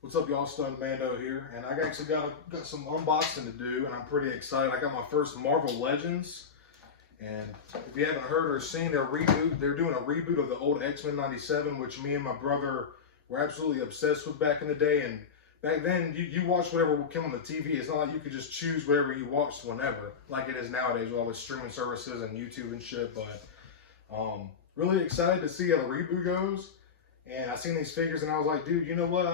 What's up, y'all? Stone Mando here, and I actually got some unboxing to do, and I'm pretty excited. I got my first Marvel Legends, and if you haven't heard or seen their reboot, they're doing a reboot of the old X-Men '97, which me and my brother were absolutely obsessed with back in the day. And back then, you watched whatever would come on the TV. It's not like you could just choose whatever you watched whenever, like it is nowadays with all the streaming services and YouTube and shit. But really excited to see how the reboot goes. And I seen these figures, and I was like, dude, you know what?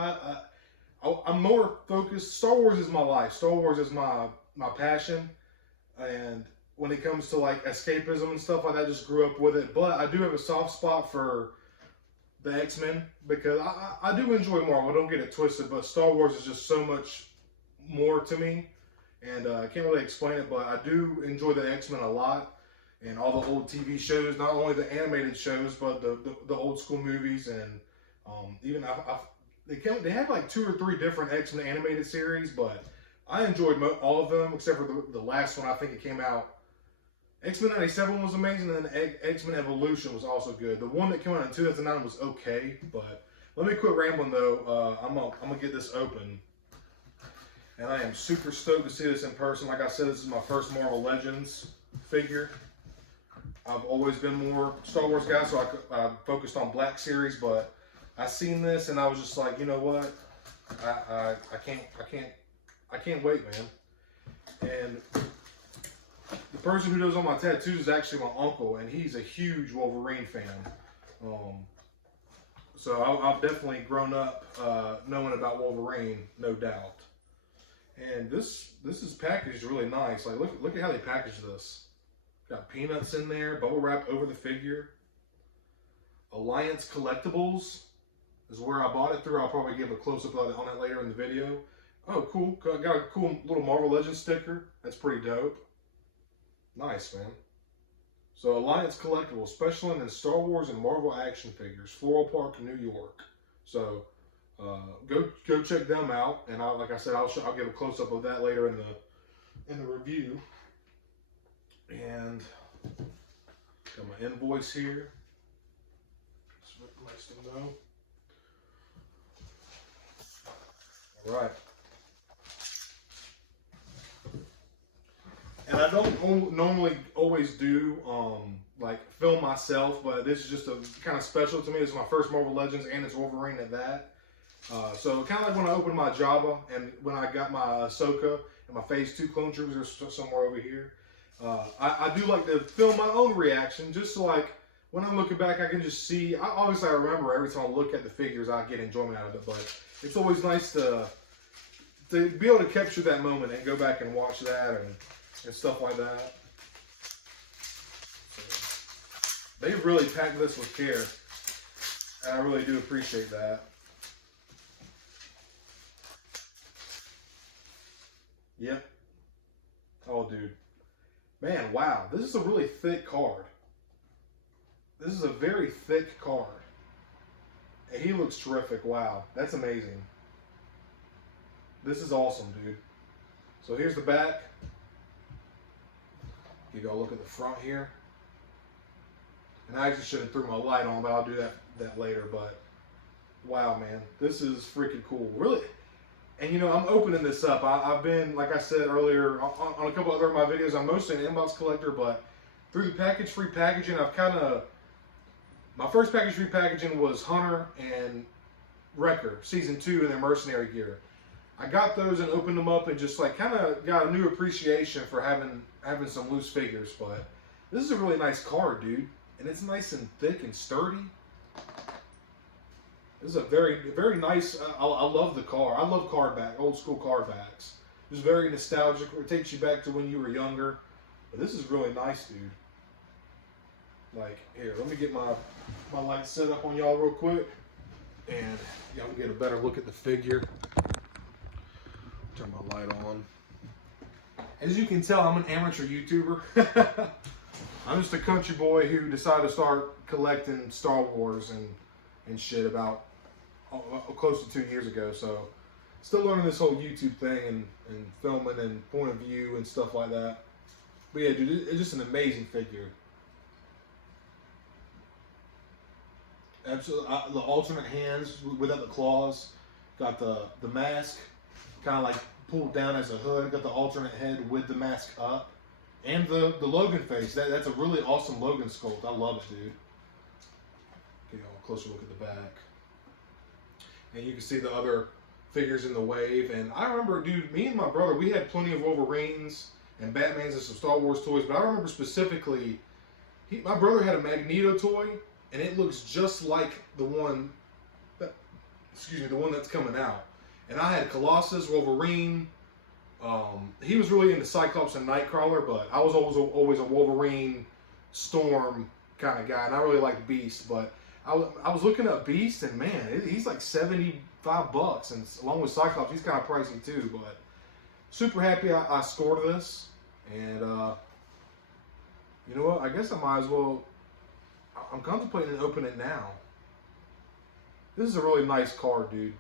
I'm more focused. Star Wars is my life. Star Wars is my passion. And when it comes to like escapism and stuff like that, I just grew up with it. But I do have a soft spot for the X-Men because I do enjoy Marvel. Don't get it twisted, but Star Wars is just so much more to me. And I can't really explain it, but I do enjoy the X-Men a lot. And all the old TV shows, not only the animated shows, but the old school movies. And even they have like 2 or 3 different X-Men animated series, but I enjoyed all of them except for the last one. I think it came out. X-Men '97 was amazing, and then X-Men Evolution was also good. The one that came out in 2009 was okay, but let me quit rambling though. I'm gonna get this open, and I am super stoked to see this in person. Like I said, this is my first Marvel Legends figure. I've always been more Star Wars guy, so I focused on Black Series, but I seen this and I was just like, you know what? I can't wait, man. And the person who does all my tattoos is actually my uncle, and he's a huge Wolverine fan. So I've definitely grown up knowing about Wolverine, no doubt. And this is packaged really nice. Like look at how they packaged this. Got peanuts in there, bubble wrap over the figure. Alliance Collectibles is where I bought it through. I'll probably give a close-up on that later in the video. Oh, cool. Got a cool little Marvel Legends sticker. That's pretty dope. Nice, man. So, Alliance Collectibles, special in Star Wars and Marvel action figures, Floral Park, New York. So, go check them out. And like I said, I'll give a close-up of that later in the review. And got my invoice here. It's nice to know. All right. And I don't normally always do like film myself, but this is just a kind of special to me. It's my first Marvel Legends, and it's Wolverine at that. So kind of like when I opened my Jabba, and when I got my Ahsoka and my Phase 2 clone troopers are somewhere over here. I do like to film my own reaction, just so like when I'm looking back, I can just see. Obviously, I remember every time I look at the figures, I get enjoyment out of it. But it's always nice to be able to capture that moment and go back and watch that and stuff like that. They really packed this with care, and I really do appreciate that. Yep. Oh, dude. Man, wow, this is a really thick card. This is a very thick card. And he looks terrific. Wow, that's amazing. This is awesome, dude. So here's the back. You go look at the front here. And I actually should have threw my light on, but I'll do that later. But wow, man, this is freaking cool. Really. And you know, I'm opening this up. I've been, like I said earlier, on a couple other of my videos, I'm mostly an inbox collector, but through the package-free packaging, I've kind of, my first package-free packaging was Hunter and Wrecker, Season 2 in their mercenary gear. I got those and opened them up and just like kind of got a new appreciation for having some loose figures. But this is a really nice card, dude. And it's nice and thick and sturdy. This is a very, very nice, I love the card. I love old school card backs. It's very nostalgic. It takes you back to when you were younger. But this is really nice, dude. Like, here, let me get my light set up on y'all real quick. And y'all can get a better look at the figure. Turn my light on. As you can tell, I'm an amateur YouTuber. I'm just a country boy who decided to start collecting Star Wars and shit about close to 2 years ago. So still learning this whole YouTube thing and filming and point of view and stuff like that. But yeah, dude, it's just an amazing figure. Absolutely, the alternate hands without the claws. Got the mask kind of like pulled down as a hood. Got the alternate head with the mask up. And the Logan face. That's a really awesome Logan sculpt. I love it, dude. Get a closer look at the back. And you can see the other figures in the wave. And I remember, dude, me and my brother, we had plenty of Wolverines and Batmans and some Star Wars toys. But I remember specifically, my brother had a Magneto toy. And it looks just like the one, the one that's coming out. And I had Colossus, Wolverine. He was really into Cyclops and Nightcrawler, but I was always a Wolverine, Storm kind of guy, and I really liked Beast. But I was looking at Beast, and man, he's like $75, and along with Cyclops, he's kind of pricey too. But super happy I scored this, and you know what? I guess I might as well. I'm contemplating to open it now. This is a really nice card, dude.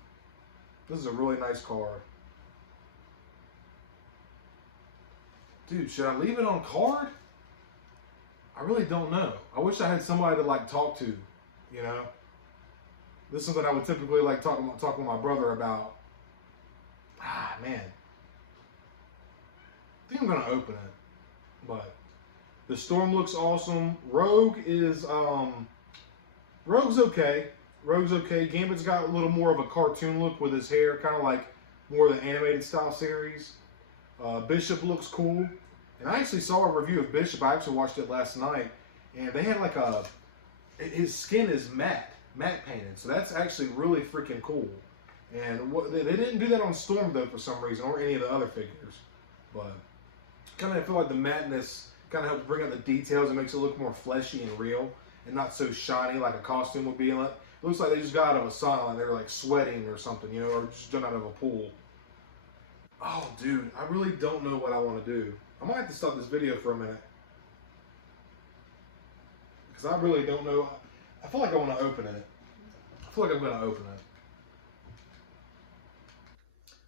This is a really nice card. Dude, should I leave it on card? I really don't know. I wish I had somebody to like talk to, you know? This is something I would typically like talk with my brother about. Ah, man. I think I'm gonna open it. But the Storm looks awesome. Rogue is Rogue's okay. Rogue's okay. Gambit's got a little more of a cartoon look with his hair, kind of like more of the animated style series. Bishop looks cool. And I actually saw a review of Bishop. I actually watched it last night. And they had like his skin is matte painted. So that's actually really freaking cool. And they didn't do that on Storm though for some reason, or any of the other figures. But kind of feel like the matte-ness kind of helps bring out the details and makes it look more fleshy and real. And not so shiny like a costume would be. It looks like they just got out of a sauna and they were like sweating or something, you know, or just done out of a pool. Oh, dude, I really don't know what I want to do. I might have to stop this video for a minute. Because I really don't know. I feel like I want to open it. I feel like I'm going to open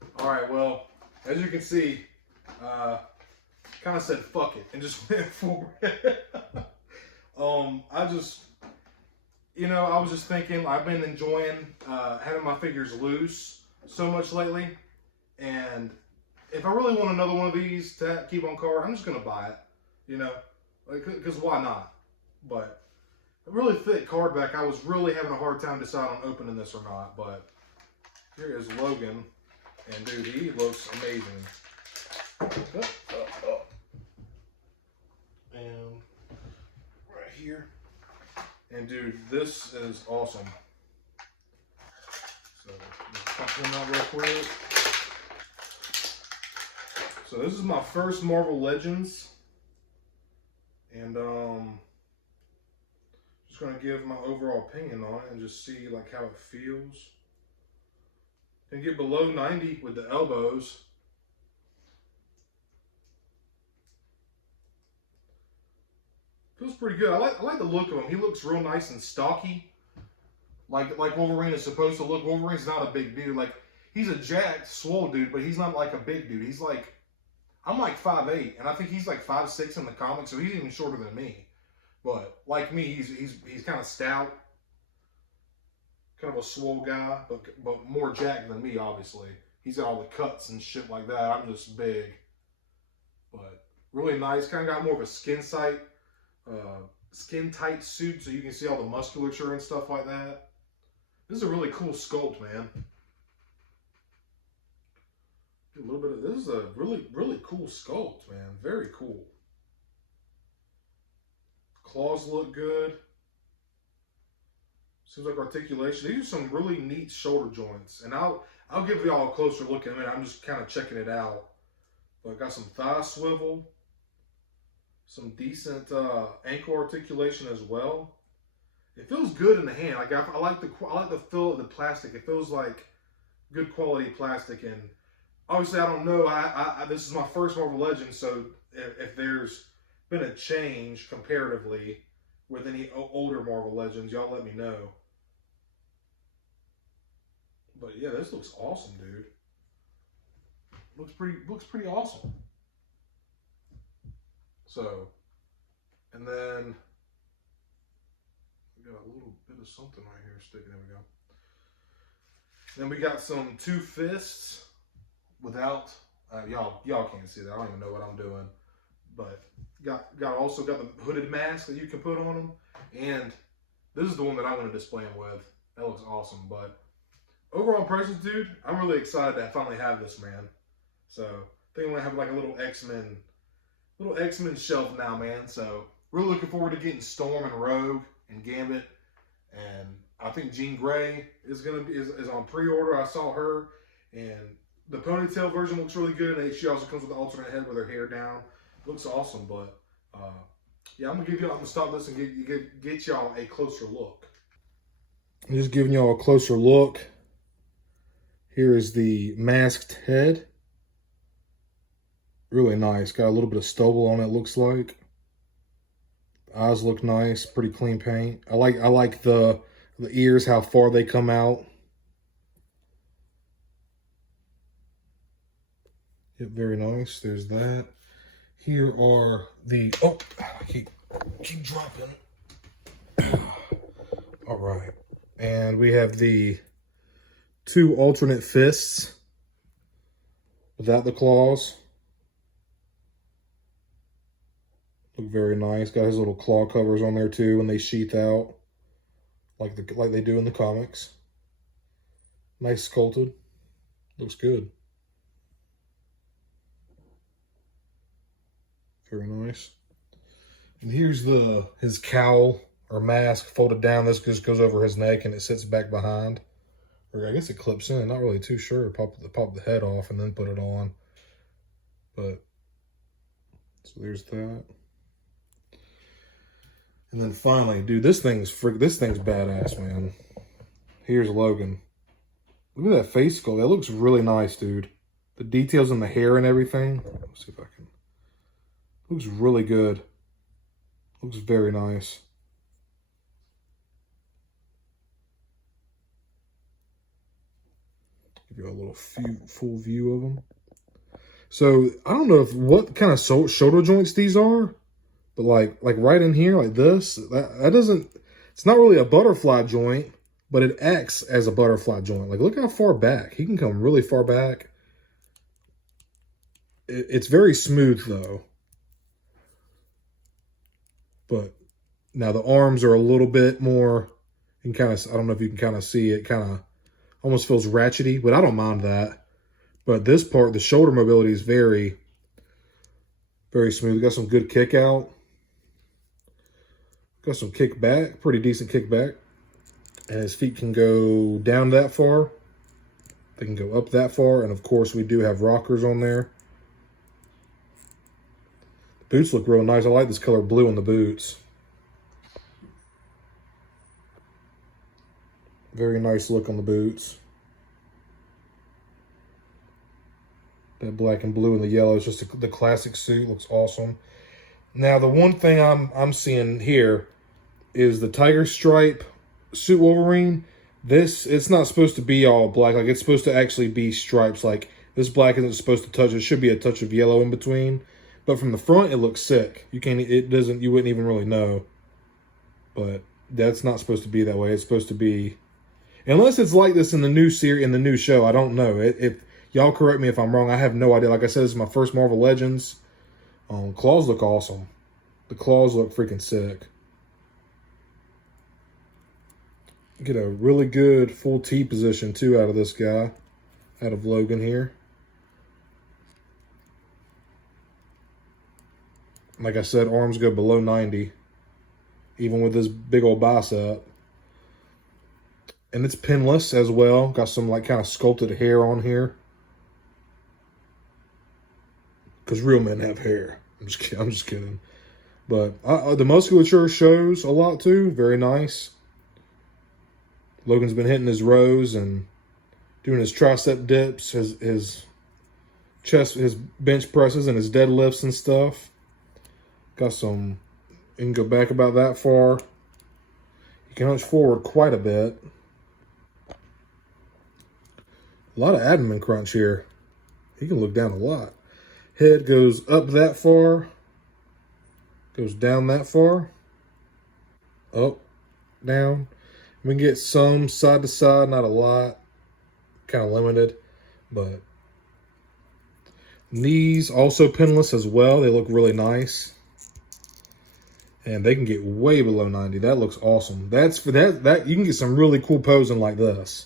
it. Alright, well, as you can see, kind of said fuck it and just went for it. I just, you know, I was just thinking, I've been enjoying having my figures loose so much lately. And if I really want another one of these to keep on card, I'm just going to buy it, you know, because why not? But a really thick card back, I was really having a hard time deciding on opening this or not. But here is Logan, and dude, he looks amazing. And right here. And dude, this is awesome. So, just pop him out real quick. So this is my first Marvel Legends, and just gonna give my overall opinion on it and just see like how it feels. Can get below 90 with the elbows. Feels pretty good. I like the look of him. He looks real nice and stocky, like Wolverine is supposed to look. Wolverine's not a big dude. Like he's a jacked, swole dude, but he's not like a big dude. He's like, I'm like 5'8", and I think he's like 5'6" in the comics, so he's even shorter than me. But like me, he's kind of stout, kind of a swole guy, but more jacked than me, obviously. He's got all the cuts and shit like that. I'm just big, but really nice. Kind of got more of a skin tight suit, so you can see all the musculature and stuff like that. This is a really cool sculpt, man. A little bit of this is a really cool sculpt, man. Very cool. Claws look good. Seems like articulation. These are some really neat shoulder joints, and I'll give y'all a closer look in a minute. I'm just kind of checking it out. But got some thigh swivel, some decent ankle articulation as well. It feels good in the hand. Like I like the feel of the plastic. It feels like good quality plastic. And obviously, I don't know. This is my first Marvel Legends, so if there's been a change comparatively with any older Marvel Legends, y'all let me know. But yeah, this looks awesome, dude. Looks pretty awesome. So, and then we got a little bit of something right here sticking. There we go. Then we got some two fists without, y'all can't see that. I don't even know what I'm doing. But also got the hooded mask that you can put on them. And this is the one that I want to display them with. That looks awesome. But overall impressions, dude, I'm really excited to finally have this, man. So I think I'm gonna have like a little X-Men shelf now, man. So really looking forward to getting Storm and Rogue and Gambit. And I think Jean Grey is on pre-order. I saw her, and the ponytail version looks really good. And she also comes with the alternate head with her hair down. Looks awesome. But yeah, I'm gonna stop this and get y'all a closer look. I'm just giving y'all a closer look. Here is the masked head. Really nice. Got a little bit of stubble on it, looks like. Eyes look nice. Pretty clean paint. I like the ears, how far they come out. Yep, very nice. There's that. Here are the... Oh, I keep dropping. All right. And we have the two alternate fists without the claws. Look very nice. Got his little claw covers on there too, and they sheath out like they do in the comics. Nice sculpted. Looks good. Very nice. And here's his cowl or mask folded down. This just goes over his neck and it sits back behind. Or I guess it clips in. Not really too sure. Pop the head off and then put it on. But so there's that. And then finally, dude, this thing's badass, man. Here's Logan. Look at that face sculpt. That looks really nice, dude. The details in the hair and everything. Let's see if I can. Looks really good. Looks very nice. Give you a little full view of them. So I don't know what kind of shoulder joints these are, but like right in here, like this, that doesn't. It's not really a butterfly joint, but it acts as a butterfly joint. Like, look how far back he can come. Really far back. It's very smooth though. But now the arms are a little bit more, you can kind of, I don't know if you can kind of see it, kind of almost feels ratchety, but I don't mind that. But this part, the shoulder mobility is very, very smooth. Got some good kick out. Got some kick back, pretty decent kick back. And his feet can go down that far. They can go up that far. And of course, we do have rockers on there. Boots look real nice. I like this color blue on the boots. Very nice look on the boots. That black and blue and the yellow is just the classic suit. Looks awesome. Now, the one thing I'm seeing here is the tiger stripe suit Wolverine. It's not supposed to be all black. Like, it's supposed to actually be stripes. Like, this black isn't supposed to touch. It should be a touch of yellow in between. But from the front, it looks sick. You wouldn't even really know. But that's not supposed to be that way. It's supposed to be, unless it's like this in the new series, in the new show. I don't know. Y'all correct me if I'm wrong. I have no idea. Like I said, this is my first Marvel Legends. Claws look awesome. The claws look freaking sick. Get a really good full T position too out of this guy, out of Logan here. Like I said, arms go below 90, even with this big old bicep. And it's pinless as well. Got some like kind of sculpted hair on here. Because real men have hair. I'm just kidding. But the musculature shows a lot too. Very nice. Logan's been hitting his rows and doing his tricep dips, his chest, his bench presses and his deadlifts and stuff. Got some, you can go back about that far. You can hunch forward quite a bit. A lot of abdomen crunch here. He can look down a lot. Head goes up that far. Goes down that far. Up, down. We can get some side to side, not a lot. kind of limited, but knees also pinless as well. They look really nice. And they can get way below 90. That looks awesome. That's for that you can get some really cool posing like this.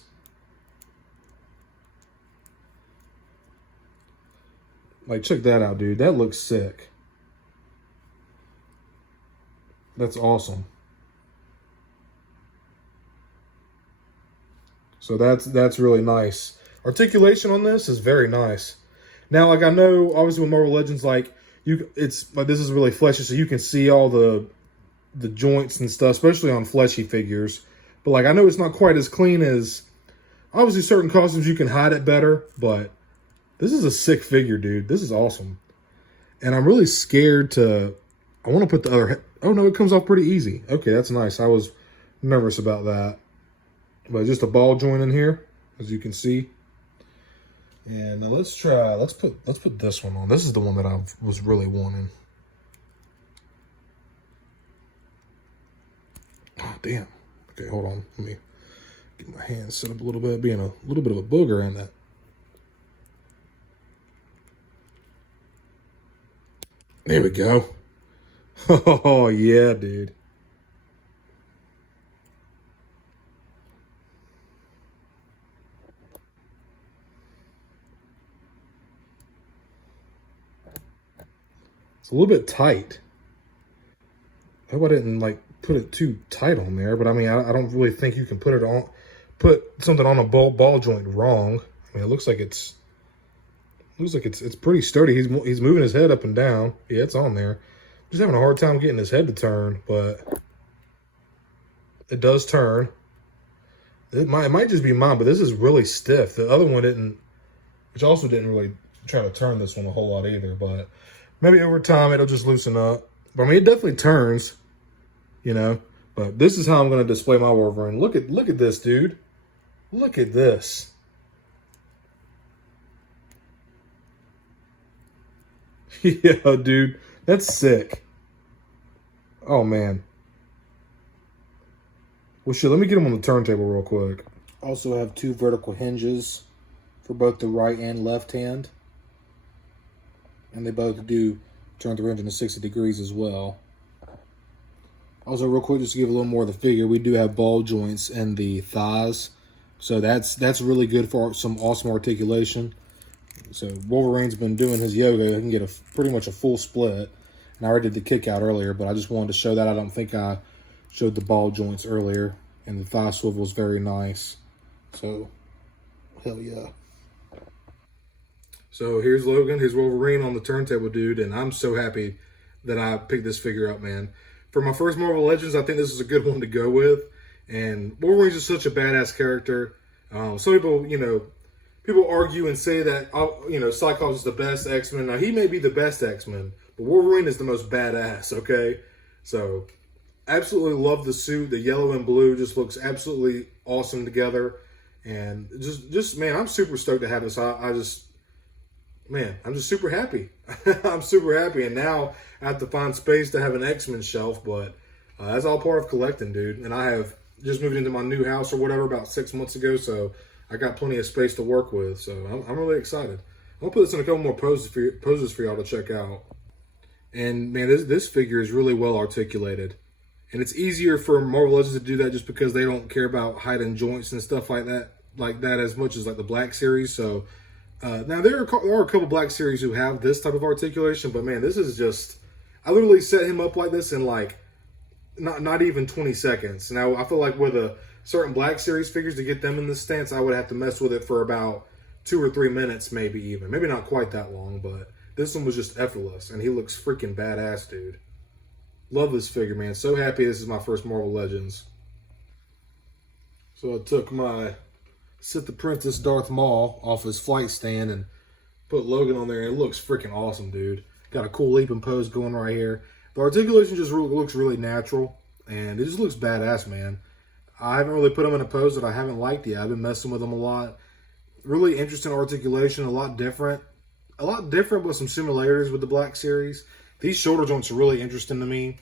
Like, check that out, dude. That looks sick. That's awesome. So that's really nice. Articulation on this is very nice. Now, like, I know obviously with Marvel Legends, like, it's like this is really fleshy, so you can see all the joints and stuff, especially on fleshy figures. But like, I know it's not quite as clean as obviously certain costumes. You can hide it better, but this is a sick figure, dude. This is awesome, and I'm really scared to. I want to put the other. Oh no, it comes off pretty easy. Okay, that's nice. I was nervous about that, but just a ball joint in here, as you can see. And now let's put this one on. This is the one that I was really wanting. Oh, damn. Okay, hold on. Let me get my hands set up a little bit, being a little bit of a booger in that. There we go. Oh, yeah, dude. It's a little bit tight. I hope I didn't like put it too tight on there, but I mean, I don't really think you can put something on a ball joint wrong. I mean, it looks like it's pretty sturdy. He's moving his head up and down. Yeah, it's on there. Just having a hard time getting his head to turn, but it does turn. It might just be mine, but this is really stiff. The other one didn't, which also didn't really try to turn this one a whole lot either, but maybe over time it'll just loosen up. But I mean, it definitely turns, you know. But this is how I'm going to display my Wolverine. Look at this, dude. Look at this. Yeah, dude. That's sick. Oh, man. Well, shit, let me get him on the turntable real quick. Also have two vertical hinges for both the right and left hand. And they both do turn the engine to 60 degrees as well. Also, real quick, just to give a little more of the figure, we do have ball joints in the thighs. So that's really good for some awesome articulation. So Wolverine's been doing his yoga. He can get pretty much a full split. And I already did the kick out earlier, but I just wanted to show that. I don't think I showed the ball joints earlier. And the thigh swivel is very nice. So, hell yeah. So here's Logan, here's Wolverine on the turntable, dude. And I'm so happy that I picked this figure up, man. For my first Marvel Legends, I think this is a good one to go with. And Wolverine's just such a badass character. Some people, people argue and say that, Cyclops is the best X-Men. Now, he may be the best X-Men, but Wolverine is the most badass, okay? So, absolutely love the suit. The yellow and blue just looks absolutely awesome together. And just man, I'm super stoked to have this. I'm just super happy. I'm super happy. And now I have to find space to have an X-Men shelf, but that's all part of collecting, dude. And I have just moved into my new house or whatever about 6 months ago, so I got plenty of space to work with. So I'm really excited. I'm gonna put this in a couple more poses for y'all to check out. And man, this figure is really well articulated. And it's easier for Marvel Legends to do that just because they don't care about height and joints and stuff like that as much as like the Black Series. So now there are a couple Black Series who have this type of articulation, but man, this is just, I literally set him up like this in like not even 20 seconds. Now I feel like with a certain Black Series figures, to get them in this stance, I would have to mess with it for about 2 or 3 minutes, maybe even. Maybe not quite that long, but this one was just effortless, and he looks freaking badass, dude. Love this figure, man. So happy this is my first Marvel Legends. So I took my Sith Apprentice Darth Maul off his flight stand and put Logan on there, and it looks freaking awesome, dude. Got a cool leaping pose going right here. The articulation just looks really natural, and it just looks badass, man. I haven't really put him in a pose that I haven't liked yet. I've been messing with him a lot. Really interesting articulation, a lot different with some similarities with the Black Series. These shoulder joints are really interesting to me.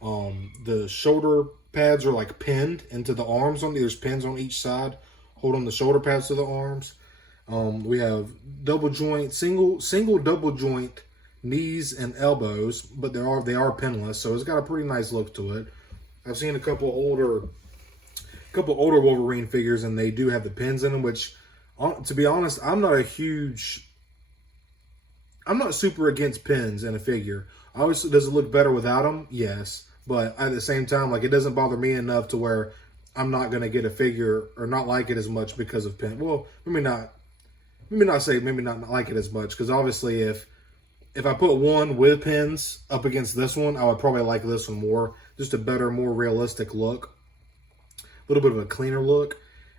The shoulder pads are like pinned into the arms there's pins on each side holding the shoulder pads to the arms. We have double joint, single double joint knees and elbows, but they are pinless, so it's got a pretty nice look to it. I've seen a couple older Wolverine figures, and they do have the pins in them, which, to be honest, I'm not super against pins in a figure. Obviously, does it look better without them? Yes. But at the same time, like, it doesn't bother me enough to where I'm not going to get a figure or not like it as much because of pin. Well, maybe not like it as much, because obviously if I put one with pins up against this one, I would probably like this one more. Just a better, more realistic look. A little bit of a cleaner look.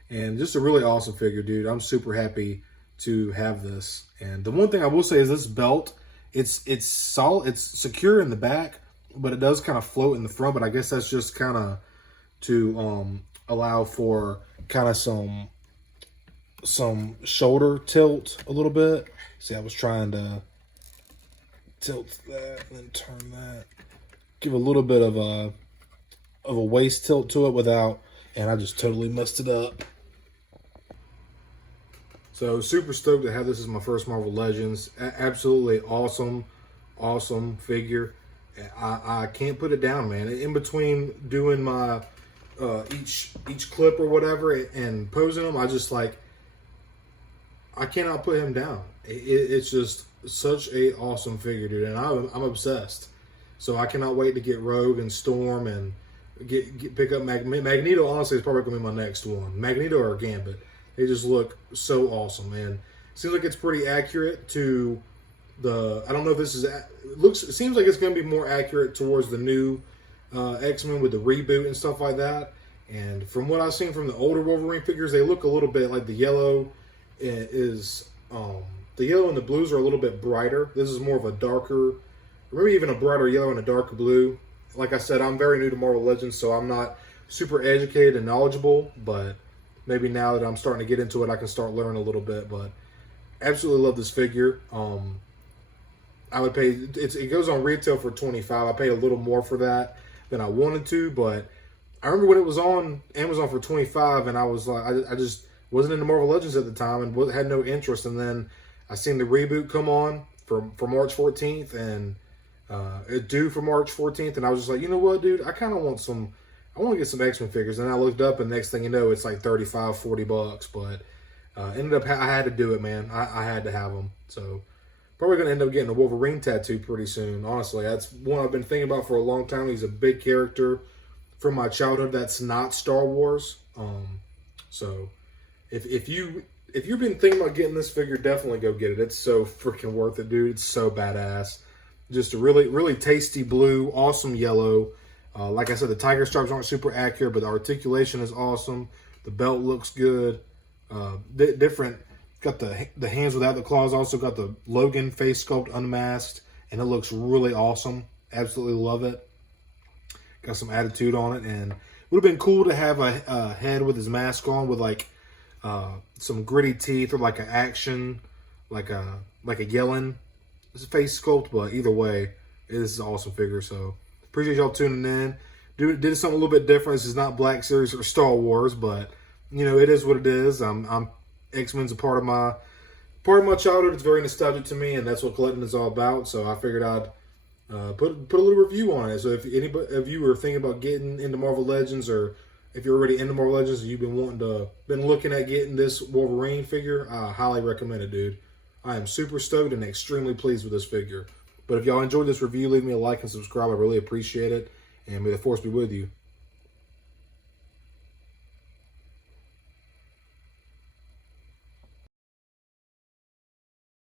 And just a really awesome figure, dude. I'm super happy to have this. And the one thing I will say is this belt, it's solid, it's secure in the back, but it does kind of float in the front. But I guess that's just kind of to allow for kind of some shoulder tilt a little bit. See, I was trying to tilt that and then turn that, give a little bit of a waist tilt to it without, and I just totally messed it up. So super stoked to have this as my first Marvel Legends. Absolutely awesome figure. I can't put it down, man. In between doing my each clip or whatever and posing them, I just like, I cannot put him down. It's just such a awesome figure, dude, and I'm obsessed. So I cannot wait to get Rogue and Storm and pick up Magneto. Honestly, is probably gonna be my next one. Magneto or Gambit. They just look so awesome, man. It seems like it's pretty accurate to the. I don't know if this is. It seems like it's going to be more accurate towards the new X-Men with the reboot and stuff like that. And from what I've seen from the older Wolverine figures, they look a little bit like the yellow is. The yellow and the blues are a little bit brighter. This is more of a darker, maybe even a brighter yellow and a darker blue. Like I said, I'm very new to Marvel Legends, so I'm not super educated and knowledgeable, but maybe now that I'm starting to get into it, I can start learning a little bit. But absolutely love this figure. I would pay, it goes on retail for $25. I paid a little more for that than I wanted to, but I remember when it was on Amazon for $25, and I was like, I just wasn't into Marvel Legends at the time and had no interest. And then I seen the reboot come on for March 14th, and it due for March 14th, and I was just like, you know what, dude, I kind of want some. I want to get some X-Men figures. And I looked up, and next thing you know, it's like $35, $40. But ended up, I had to do it, man. I had to have them. So probably going to end up getting a Wolverine tattoo pretty soon. Honestly, that's one I've been thinking about for a long time. He's a big character from my childhood that's not Star Wars. So if you've been thinking about getting this figure, definitely go get it. It's so freaking worth it, dude. It's so badass. Just a really, really tasty blue, awesome yellow. Like I said, the tiger stripes aren't super accurate, but the articulation is awesome. The belt looks good. Different. Got the hands without the claws. Also got the Logan face sculpt unmasked, and it looks really awesome. Absolutely love it. Got some attitude on it, and it would have been cool to have a head with his mask on with like some gritty teeth or like an action, like a yelling. It's a face sculpt, but either way, this is an awesome figure. So. Appreciate y'all tuning in. Did something a little bit different. This is not Black Series or Star Wars, but you know it is what it is. X-Men's a part of my childhood. It's very nostalgic to me, and that's what collecting is all about. So I figured I'd put a little review on it. So if anybody of you are thinking about getting into Marvel Legends, or if you're already into Marvel Legends and you've been looking at getting this Wolverine figure, I highly recommend it, dude. I am super stoked and extremely pleased with this figure. But if y'all enjoyed this review, leave me a like and subscribe. I really appreciate it. And may the force be with you.